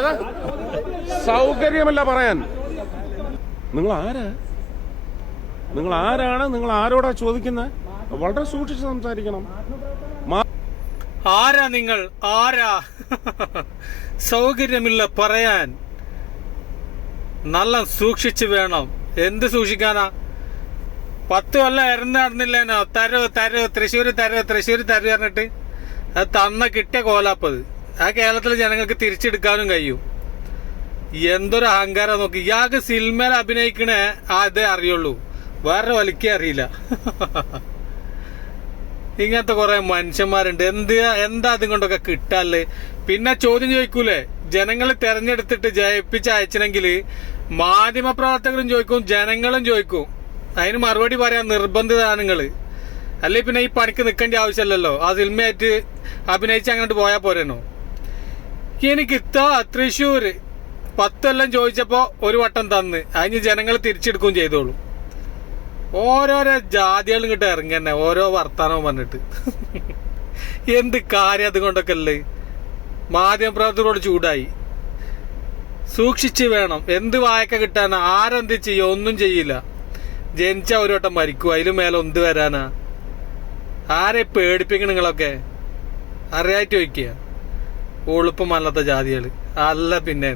ഏതാ സൗകര്യമല്ല പറയാൻ. നിങ്ങൾ ആരാണ്? നിങ്ങൾ ആരോടാ ചോദിക്കുന്നത്? വളരെ സൂക്ഷിച്ച് സംസാരിക്കണം. ആരാ നിങ്ങൾ? ആരാ? സൗകര്യമില്ല പറയാൻ. നല്ല സൂക്ഷിച്ച് വേണം. എന്ത് സൂക്ഷിക്കാനാ? 10 കൊല്ലം ഇറന്ന് നടന്നില്ലേനോ? തരവ് തൃശ്ശൂര് പറഞ്ഞിട്ട് അത് തന്ന കിട്ടിയ കോലാപ്പത്. ആ കേരളത്തിലെ ജനങ്ങൾക്ക് തിരിച്ചെടുക്കാനും കഴിയും. എന്തൊരു അഹങ്കാരം നോക്കി. ഇയാൾക്ക് സിനിമയിൽ അഭിനയിക്കണേ അതേ അറിയുള്ളൂ, വേറെ വലിക്കേ അറിയില്ല. ഇങ്ങനത്തെ കുറെ മനുഷ്യന്മാരുണ്ട്. എന്താ അതും കൊണ്ടൊക്കെ കിട്ടാല്ലേ? പിന്നെ ചോദ്യം ചോദിക്കൂലേ, ജനങ്ങൾ തെരഞ്ഞെടുത്തിട്ട് ജയിപ്പിച്ച് അയച്ചെങ്കിൽ മാധ്യമപ്രവർത്തകരും ചോദിക്കും, ജനങ്ങളും ചോദിക്കും. അതിന് മറുപടി പറയാൻ നിർബന്ധിതാണ് നിങ്ങള്. അല്ലെ പിന്നെ ഈ പണിക്ക് നിൽക്കേണ്ട ആവശ്യമല്ലല്ലോ. ആ സിനിമയായിട്ട് അഭിനയിച്ച് അങ്ങോട്ട് പോയാൽ പോരേനോ? എനിക്ക് തൃശ്ശൂര് 10 കൊല്ലം ചോദിച്ചപ്പോ ഒരു വട്ടം തന്ന്, അതിന് ജനങ്ങൾ തിരിച്ചെടുക്കുകയും ചെയ്തോളൂ. ഓരോരോ ജാതികളും കിட்ட ഇറങ്ങന്നെ ഓരോ വർത്താനവും പറഞ്ഞിട്ട്. എന്ത് കാര്യം അതുകൊണ്ടൊക്കെ അല്ലേ? മാധ്യമപ്രവർത്തകരോട് ചൂടായി. സൂക്ഷിച്ച് വേണം. എന്ത് വായക്ക കിട്ടാനാ? ആരെന്ത് ചെയ്യോ? ഒന്നും ചെയ്യില്ല. ജനിച്ച ഒരു വട്ടം മരിക്കും, അതിലും മേലെ എന്ത് വരാനാ? ആരെ പേടിപ്പിക്കണം നിങ്ങളൊക്കെ? അറിയായിട്ട് ചോദിക്കുക. ഒളുപ്പം അല്ലാത്ത ജാതികള് അല്ല പിന്നെ